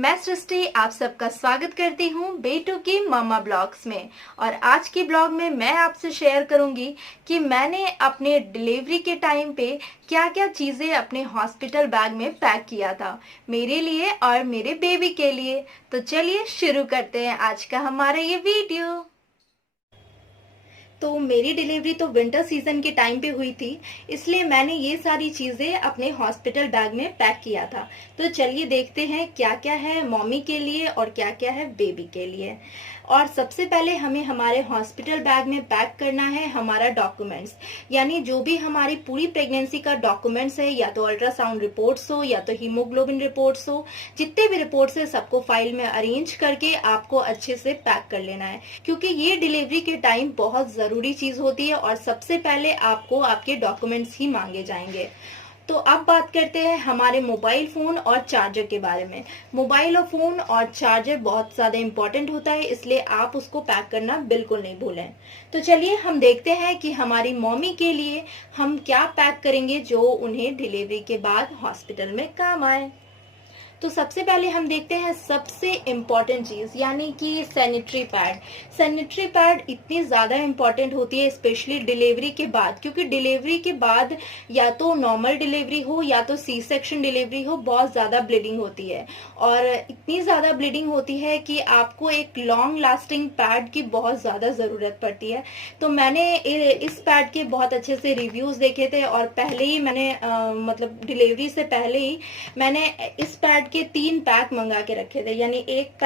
मैं सृष्टि आप सबका स्वागत करती हूँ बेटू की मामा ब्लॉग्स में। और आज की ब्लॉग में मैं आपसे शेयर करूंगी कि मैंने अपने डिलीवरी के टाइम पे क्या क्या चीज़ें अपने हॉस्पिटल बैग में पैक किया था मेरे लिए और मेरे बेबी के लिए। तो चलिए शुरू करते हैं आज का हमारा ये वीडियो। तो मेरी डिलीवरी तो विंटर सीजन के टाइम पे हुई थी, इसलिए मैंने ये सारी चीज़ें अपने हॉस्पिटल बैग में पैक किया था। तो चलिए देखते हैं क्या क्या है मम्मी के लिए और क्या क्या है बेबी के लिए। और सबसे पहले हमें हमारे हॉस्पिटल बैग में पैक करना है हमारा डॉक्यूमेंट्स, यानी जो भी हमारी पूरी प्रेगनेंसी का डॉक्यूमेंट्स है, या तो अल्ट्रासाउंड रिपोर्ट्स हो या तो हीमोग्लोबिन रिपोर्ट्स हो, जितने भी रिपोर्ट्स है सबको फाइल में अरेंज करके आपको अच्छे से पैक कर लेना है, क्योंकि ये डिलीवरी के टाइम बहुत जरूरी चीज होती है और सबसे पहले आपको आपके डॉक्यूमेंट्स ही मांगे जाएंगे। तो अब बात करते हैं हमारे मोबाइल फोन और चार्जर के बारे में। मोबाइल और फोन और चार्जर बहुत ज्यादा इंपॉर्टेंट होता है, इसलिए आप उसको पैक करना बिल्कुल नहीं भूलें। तो चलिए हम देखते हैं कि हमारी मम्मी के लिए हम क्या पैक करेंगे जो उन्हें डिलीवरी के बाद हॉस्पिटल में काम आए। तो सबसे पहले हम देखते हैं सबसे इम्पॉर्टेंट चीज, यानी कि सैनिटरी पैड। सैनिटरी पैड इतनी ज्यादा इम्पॉर्टेंट होती है स्पेशली डिलीवरी के बाद, क्योंकि डिलीवरी के बाद या तो नॉर्मल डिलीवरी हो या तो सी सेक्शन डिलीवरी हो, बहुत ज्यादा ब्लीडिंग होती है। और इतनी ज्यादा ब्लीडिंग होती है कि आपको एक लॉन्ग लास्टिंग पैड की बहुत ज्यादा जरूरत पड़ती है। तो मैंने इस पैड के बहुत अच्छे से रिव्यूज देखे थे और पहले ही मैंने मतलब डिलीवरी से पहले ही मैंने इस पैड के 3 पैक मंगा के रखे थे, यानी एक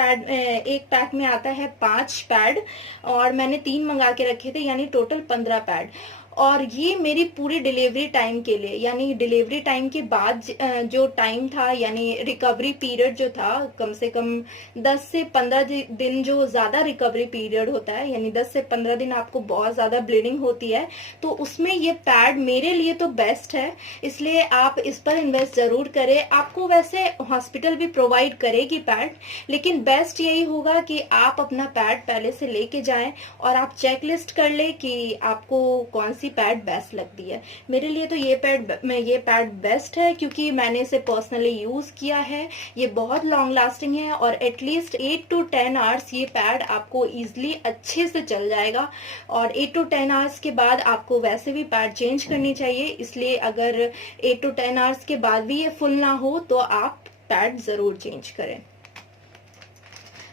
पैक में आता है 5 पैड और मैंने 3 मंगा के रखे थे, यानी टोटल 15 पैड। और ये मेरी पूरी डिलीवरी टाइम के लिए, यानी डिलीवरी टाइम के बाद जो टाइम था, यानी रिकवरी पीरियड जो था, कम से कम 10 से 15 दिन जो ज्यादा रिकवरी पीरियड होता है, यानी 10 से 15 दिन आपको बहुत ज्यादा ब्लीडिंग होती है, तो उसमें ये पैड मेरे लिए तो बेस्ट है। इसलिए आप इस पर इन्वेस्ट जरूर करें। आपको वैसे हॉस्पिटल भी प्रोवाइड करेगी पैड, लेकिन बेस्ट यही होगा कि आप अपना पैड पहले से लेके जाएं और आप चेक लिस्ट कर ले कि आपको कौन सी पैड बेस्ट लगती है। मेरे लिए तो ये पैड बेस्ट है, क्योंकि मैंने इसे पर्सनली यूज किया है। ये बहुत लॉन्ग लास्टिंग है और एटलीस्ट 8 to 10 आवर्स ये पैड आपको इजिली अच्छे से चल जाएगा। और 8 to 10 आवर्स के बाद आपको वैसे भी पैड चेंज करनी चाहिए, इसलिए अगर 8 to 10 आवर्स के बाद भी ये फुल ना हो तो आप पैड जरूर चेंज करें।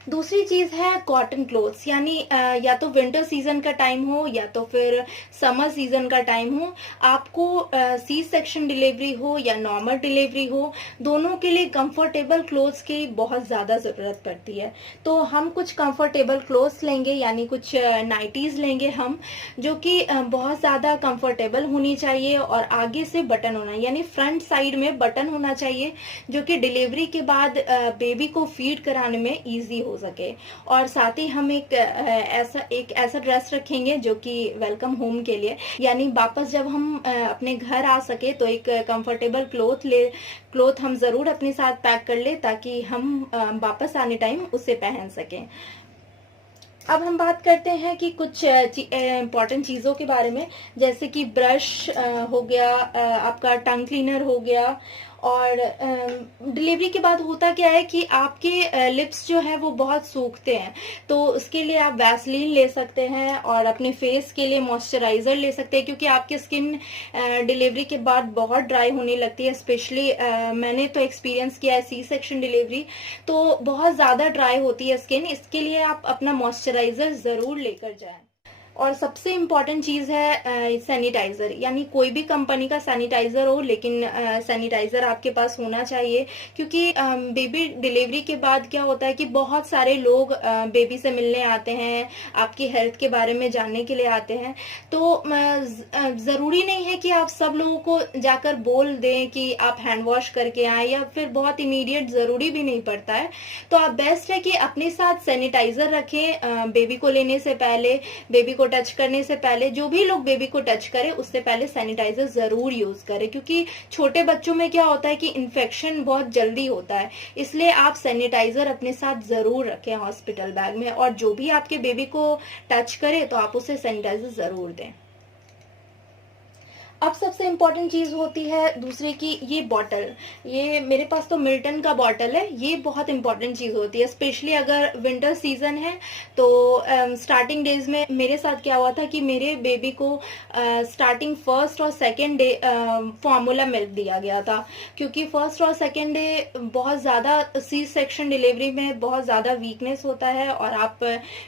दूसरी चीज है कॉटन क्लोथ्स, यानी या तो विंटर सीजन का टाइम हो या तो फिर समर सीजन का टाइम हो, आपको सी सेक्शन डिलीवरी हो या नॉर्मल डिलीवरी हो, दोनों के लिए कंफर्टेबल क्लोथ्स की बहुत ज्यादा जरूरत पड़ती है। तो हम कुछ कंफर्टेबल क्लोथ्स लेंगे, यानी कुछ नाइटीज लेंगे हम, जो कि बहुत ज्यादा कंफर्टेबल होनी चाहिए और आगे से बटन होना, यानी फ्रंट साइड में बटन होना चाहिए, जो कि डिलीवरी के बाद बेबी को फीड कराने में ईजी हो सके। और साथ ही हम एक ऐसा ड्रेस रखेंगे जो कि वेलकम होम के लिए, यानी वापस जब हम अपने घर आ सके तो एक कंफर्टेबल क्लोथ हम जरूर अपने साथ पैक कर ले, ताकि हम वापस आने टाइम उसे पहन सकें। अब हम बात करते हैं कि कुछ इम्पोर्टेंट चीज़ों के बारे में, जैसे कि ब्रश हो गया, आपका टंग क्लीनर हो गया। और डिलीवरी के बाद होता क्या है कि आपके लिप्स जो है वो बहुत सूखते हैं, तो उसके लिए आप वैसलीन ले सकते हैं और अपने फेस के लिए मॉइस्चराइजर ले सकते हैं, क्योंकि आपकी स्किन डिलीवरी के बाद बहुत ड्राई होने लगती है। स्पेशली मैंने तो एक्सपीरियंस किया है सी सेक्शन डिलीवरी, तो बहुत ज़्यादा ड्राई होती है स्किन। इसके लिए आप अपना मॉइस्चराइजर ज़रूर लेकर जाएं। और सबसे इम्पॉर्टेंट चीज़ है सैनिटाइज़र, यानी कोई भी कंपनी का सैनिटाइज़र हो, लेकिन सैनिटाइज़र आपके पास होना चाहिए, क्योंकि बेबी डिलीवरी के बाद क्या होता है कि बहुत सारे लोग बेबी से मिलने आते हैं, आपकी हेल्थ के बारे में जानने के लिए आते हैं। तो ज़रूरी नहीं है कि आप सब लोगों को जाकर बोल दें कि आप हैंड वॉश करके आए, या फिर बहुत इमीडिएट ज़रूरी भी नहीं पड़ता है। तो आप बेस्ट है कि अपने साथ सैनिटाइज़र रखें बेबी को लेने से पहले, बेबी को टच करने से पहले। जो भी लोग बेबी को टच करें उससे पहले सैनिटाइजर जरूर यूज करें, क्योंकि छोटे बच्चों में क्या होता है कि इन्फेक्शन बहुत जल्दी होता है। इसलिए आप सैनिटाइजर अपने साथ जरूर रखें हॉस्पिटल बैग में, और जो भी आपके बेबी को टच करे तो आप उसे सैनिटाइजर जरूर दें। अब सबसे इम्पोर्टेंट चीज़ होती है दूसरे की ये बॉटल। ये मेरे पास तो मिल्टन का बॉटल है, ये बहुत इम्पोर्टेंट चीज़ होती है, स्पेशली अगर विंटर सीजन है तो। स्टार्टिंग डेज में मेरे साथ क्या हुआ था कि मेरे बेबी को स्टार्टिंग फर्स्ट और सेकेंड डे फार्मूला मिल्क दिया गया था, क्योंकि फर्स्ट और सेकेंड डे बहुत ज़्यादा सी सेक्शन डिलीवरी में बहुत ज़्यादा वीकनेस होता है और आप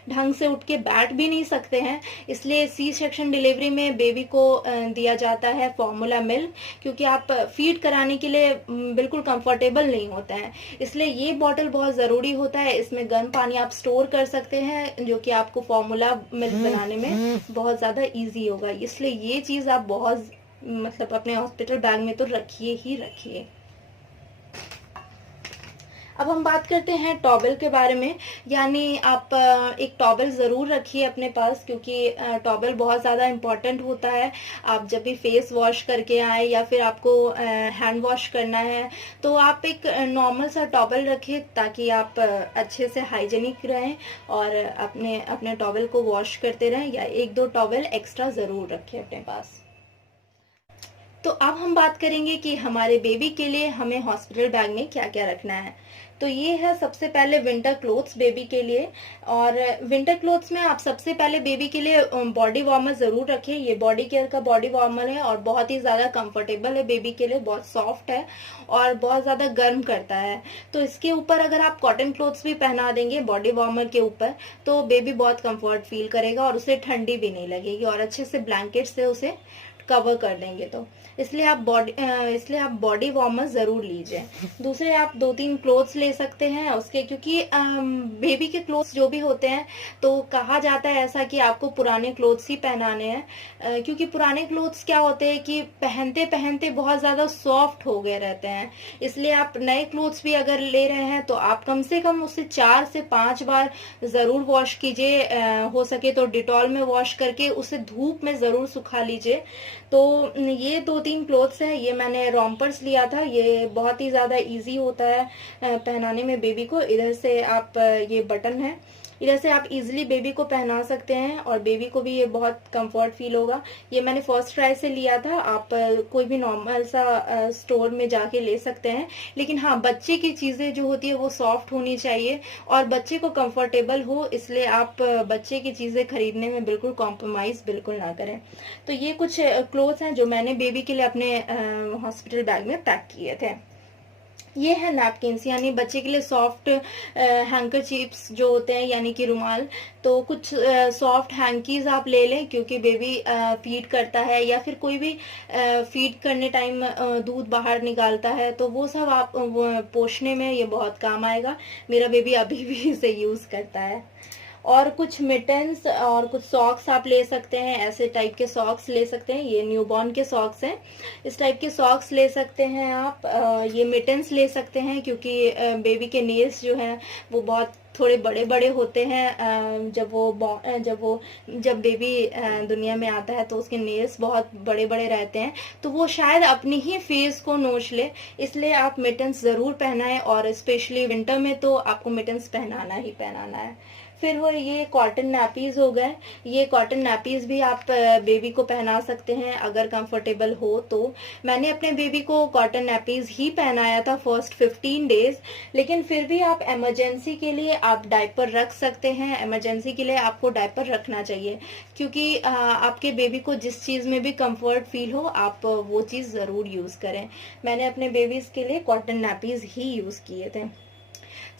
ढंग से उठ के बैठ भी नहीं सकते हैं, इसलिए सी सेक्शन डिलीवरी में बेबी को दिया जाता है फॉर्मूला मिल्क, क्योंकि आप फीड कराने के लिए बिल्कुल कंफर्टेबल नहीं होता है। इसलिए ये बॉटल बहुत ज़रूरी होता है, इसमें गर्म पानी आप स्टोर कर सकते हैं जो कि आपको फॉर्मूला मिल्क बनाने में बहुत ज़्यादा इजी होगा। इसलिए ये चीज़ आप बहुत मतलब अपने हॉस्पिटल बैग में तो रखिए ही रखिए। अब हम बात करते हैं टॉवल के बारे में, यानी आप एक टॉवल ज़रूर रखिए अपने पास, क्योंकि टॉवल बहुत ज़्यादा इम्पॉर्टेंट होता है। आप जब भी फेस वॉश करके आए या फिर आपको हैंड वॉश करना है तो आप एक नॉर्मल सा टॉवल रखिए, ताकि आप अच्छे से हाइजेनिक रहें और अपने अपने टॉवल को वॉश करते रहें, या एक दो टॉवल एक्स्ट्रा ज़रूर रखें अपने पास। तो अब हम बात करेंगे कि हमारे बेबी के लिए हमें हॉस्पिटल बैग में क्या क्या रखना है। तो ये है सबसे पहले विंटर क्लोथ्स बेबी के लिए। और विंटर क्लोथ्स में आप सबसे पहले बेबी के लिए बॉडी वार्मर ज़रूर रखें। ये बॉडी केयर का बॉडी वार्मर है और बहुत ही ज़्यादा कंफर्टेबल है बेबी के लिए, बहुत सॉफ्ट है और बहुत ज़्यादा गर्म करता है। तो इसके ऊपर अगर आप कॉटन क्लोथ्स भी पहना देंगे बॉडी वार्मर के ऊपर तो बेबी बहुत कंफर्ट फील करेगा और उसे ठंडी भी नहीं लगेगी, और अच्छे से ब्लैंकेट से उसे कवर कर देंगे। तो इसलिए आप बॉडी वार्मर ज़रूर लीजिए। दूसरे आप 2-3 क्लोथ्स ले सकते हैं उसके, क्योंकि बेबी के क्लोथ्स जो भी होते हैं तो कहा जाता है ऐसा कि आपको पुराने क्लोथ्स ही पहनाने हैं, क्योंकि पुराने क्लोथ्स क्या होते हैं कि पहनते पहनते बहुत ज़्यादा सॉफ्ट हो गए रहते हैं। इसलिए आप नए क्लोथ्स भी अगर ले रहे हैं तो आप कम से कम उसे 4 से 5 बार ज़रूर वॉश कीजिए, हो सके तो डिटॉल में वॉश करके उसे धूप में ज़रूर सुखा लीजिए। तो ये 2-3 क्लोथ्स हैं, ये मैंने रॉम्पर्स लिया था, ये बहुत ही ज़्यादा इजी होता है पहनाने में बेबी को। इधर से आप ये बटन है, इधर से आप इजीली बेबी को पहना सकते हैं और बेबी को भी ये बहुत कंफर्ट फील होगा। ये मैंने फर्स्ट ट्राई से लिया था, आप कोई भी नॉर्मल सा स्टोर में जाके ले सकते हैं। लेकिन हाँ, बच्चे की चीज़ें जो होती है वो सॉफ्ट होनी चाहिए और बच्चे को कंफर्टेबल हो, इसलिए आप बच्चे की चीज़ें खरीदने में बिल्कुल कॉम्प्रोमाइज़ बिल्कुल ना करें। तो ये कुछ क्लोथ्स हैं जो मैंने बेबी के लिए अपने हॉस्पिटल बैग में पैक किए थे। ये है नैपकिन्स, यानी बच्चे के लिए सॉफ्ट हैंकरचीफ्स जो होते हैं, यानी कि रुमाल। तो कुछ सॉफ्ट हैंकीज आप ले लें, क्योंकि बेबी फीड करता है या फिर कोई भी फीड करने टाइम दूध बाहर निकालता है, तो वो सब आप पोंछने में ये बहुत काम आएगा। मेरा बेबी अभी भी इसे यूज़ करता है। और कुछ मिटन्स और कुछ सॉक्स आप ले सकते हैं, ऐसे टाइप के सॉक्स ले सकते हैं, ये न्यूबॉर्न के सॉक्स हैं, इस टाइप के सॉक्स ले सकते हैं आप। ये मिटन्स ले सकते हैं, क्योंकि बेबी के नेल्स जो हैं वो बहुत थोड़े बड़े बड़े होते हैं। जब बेबी दुनिया में आता है तो उसके नेल्स बहुत बड़े बड़े रहते हैं, तो वो शायद अपनी ही फेस को नोच ले, इसलिए आप मिटन्स ज़रूर पहनाएं। और स्पेशली विंटर में तो आपको मिटन्स पहनाना ही पहनाना है। फिर वो ये कॉटन नैपीज हो गए, ये कॉटन नैपीज भी आप बेबी को पहना सकते हैं अगर कंफर्टेबल हो तो। मैंने अपने बेबी को कॉटन नैपीज ही पहनाया था फर्स्ट 15 डेज, लेकिन फिर भी आप इमरजेंसी के लिए आप डायपर रख सकते हैं। इमरजेंसी के लिए आपको डायपर रखना चाहिए, क्योंकि आपके बेबी को जिस चीज़ में भी कंफर्ट फील हो आप वो चीज़ ज़रूर यूज़ करें। मैंने अपने बेबीज़ के लिए कॉटन नैपीज ही यूज़ किए थे।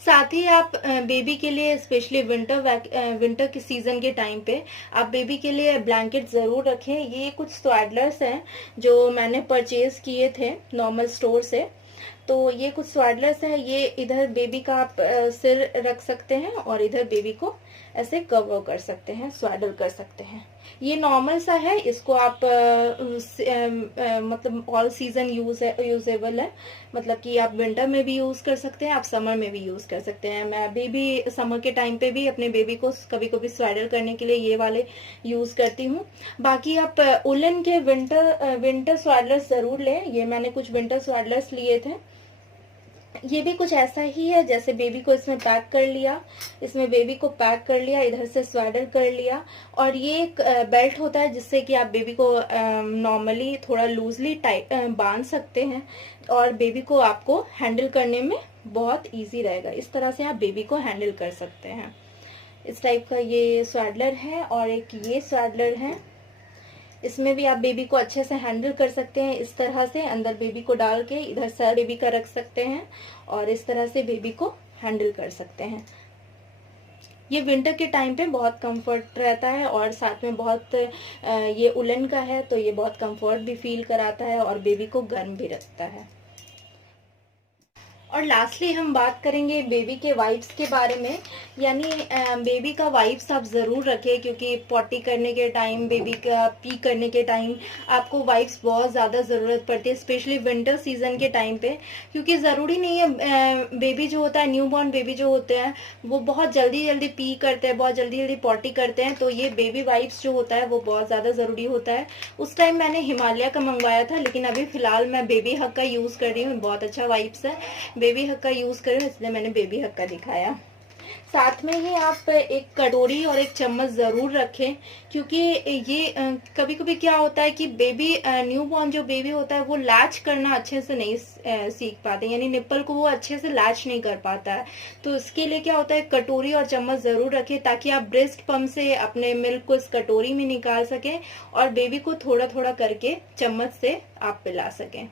साथ ही आप बेबी के लिए स्पेशली विंटर के सीजन के टाइम पे आप बेबी के लिए ब्लैंकेट ज़रूर रखें। ये कुछ स्वेडलर्स हैं जो मैंने परचेज किए थे नॉर्मल स्टोर से। तो ये कुछ स्वेडलर्स हैं, ये इधर बेबी का आप सिर रख सकते हैं और इधर बेबी को ऐसे कवर कर सकते हैं, स्वेडल कर सकते हैं। ये नॉर्मल सा है, इसको आप मतलब ऑल सीजन यूजेबल है, मतलब कि आप विंटर में भी यूज कर सकते हैं, आप समर में भी यूज कर सकते हैं। मैं अभी भी समर के टाइम पे भी अपने बेबी को कभी कभी स्वेडल करने के लिए ये वाले यूज करती हूँ। बाकी आप उलन के विंटर स्वेडलर्स जरूर लें, ये मैंने कुछ विंटर स्वेडलर्स लिए थे। ये भी कुछ ऐसा ही है, जैसे बेबी को इसमें पैक कर लिया, इसमें बेबी को पैक कर लिया, इधर से स्वेडर कर लिया। और ये एक बेल्ट होता है जिससे कि आप बेबी को नॉर्मली थोड़ा लूजली टाइट बांध सकते हैं और बेबी को आपको हैंडल करने में बहुत इजी रहेगा। इस तरह से आप बेबी को हैंडल कर सकते हैं। इस टाइप का ये स्वेडलर है और एक ये स्वेडलर है, इसमें भी आप बेबी को अच्छे से हैंडल कर सकते हैं। इस तरह से अंदर बेबी को डाल के इधर सर बेबी का रख सकते हैं और इस तरह से बेबी को हैंडल कर सकते हैं। ये विंटर के टाइम पे बहुत कंफर्ट रहता है और साथ में बहुत ये उलन का है तो ये बहुत कंफर्ट भी फील कराता है और बेबी को गर्म भी रखता है। और लास्टली हम बात करेंगे बेबी के वाइप्स के बारे में। यानी बेबी का वाइप्स आप ज़रूर रखें, क्योंकि पॉटी करने के टाइम, बेबी का पी करने के टाइम आपको वाइप्स बहुत ज़्यादा ज़रूरत पड़ती है, स्पेशली विंटर सीजन के टाइम पे। क्योंकि ज़रूरी नहीं है बेबी जो होता है, न्यू बॉर्न बेबी जो होते हैं वो बहुत जल्दी जल्दी पी करते हैं, बहुत जल्दी जल्दी पॉटी करते हैं, तो ये बेबी वाइप्स जो होता है वो बहुत ज़्यादा ज़रूरी होता है। उस टाइम मैंने हिमालय का मंगवाया था, लेकिन अभी फ़िलहाल मैं बेबी हग का यूज़ कर रही हूँ, बहुत अच्छा वाइप्स है। बेबी हग का यूज करें इसलिए मैंने बेबी हग का दिखाया। साथ में ही आप एक कटोरी और एक चम्मच जरूर रखें, क्योंकि ये कभी कभी क्या होता है कि बेबी न्यू बॉर्न जो बेबी होता है वो लैच करना अच्छे से नहीं सीख पाते, यानी निप्पल को वो अच्छे से लैच नहीं कर पाता है। तो इसके लिए क्या होता है, कटोरी और चम्मच जरूर रखें ताकि आप ब्रेस्ट पंप से अपने मिल्क को इस कटोरी में निकाल सकें और बेबी को थोड़ा थोड़ा करके चम्मच से आप पिला सकें।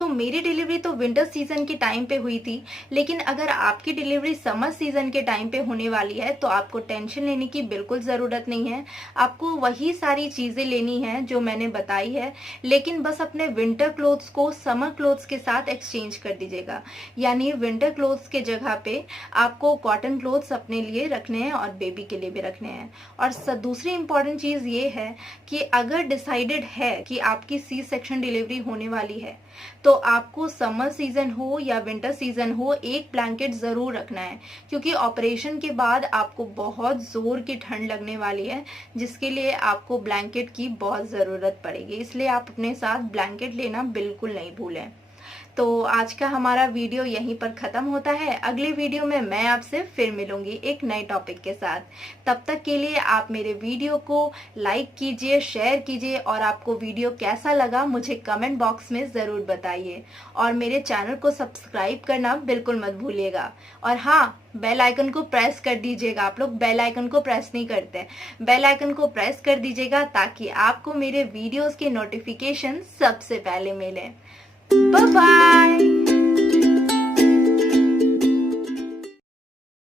तो मेरी डिलीवरी तो विंटर सीजन के टाइम पे हुई थी, लेकिन अगर आपकी डिलीवरी समर सीजन के टाइम पे होने वाली है तो आपको टेंशन लेने की बिल्कुल ज़रूरत नहीं है। आपको वही सारी चीज़ें लेनी है जो मैंने बताई है, लेकिन बस अपने विंटर क्लोथ्स को समर क्लोथ्स के साथ एक्सचेंज कर दीजिएगा। यानी विंटर क्लोथ्स के जगह पे आपको कॉटन क्लोथ्स अपने लिए रखने हैं और बेबी के लिए भी रखने हैं। और दूसरी इंपॉर्टेंट चीज़ ये है कि अगर डिसाइडेड है कि आपकी सी सेक्शन डिलीवरी होने वाली है तो आपको समर सीजन हो या विंटर सीजन हो एक ब्लैंकेट जरूर रखना है, क्योंकि ऑपरेशन के बाद आपको बहुत जोर की ठंड लगने वाली है, जिसके लिए आपको ब्लैंकेट की बहुत ज़रूरत पड़ेगी। इसलिए आप अपने साथ ब्लैंकेट लेना बिल्कुल नहीं भूलें। तो आज का हमारा वीडियो यहीं पर ख़त्म होता है। अगली वीडियो में मैं आपसे फिर मिलूंगी एक नए टॉपिक के साथ। तब तक के लिए आप मेरे वीडियो को लाइक कीजिए, शेयर कीजिए और आपको वीडियो कैसा लगा मुझे कमेंट बॉक्स में ज़रूर बताइए। और मेरे चैनल को सब्सक्राइब करना बिल्कुल मत भूलिएगा। और हाँ, बेल आइकन को प्रेस कर दीजिएगा। आप लोग बेल आइकन को प्रेस नहीं करते, बेल आइकन को प्रेस कर दीजिएगा ताकि आपको मेरे वीडियोस के नोटिफिकेशन सबसे पहले मिले। Bye bye.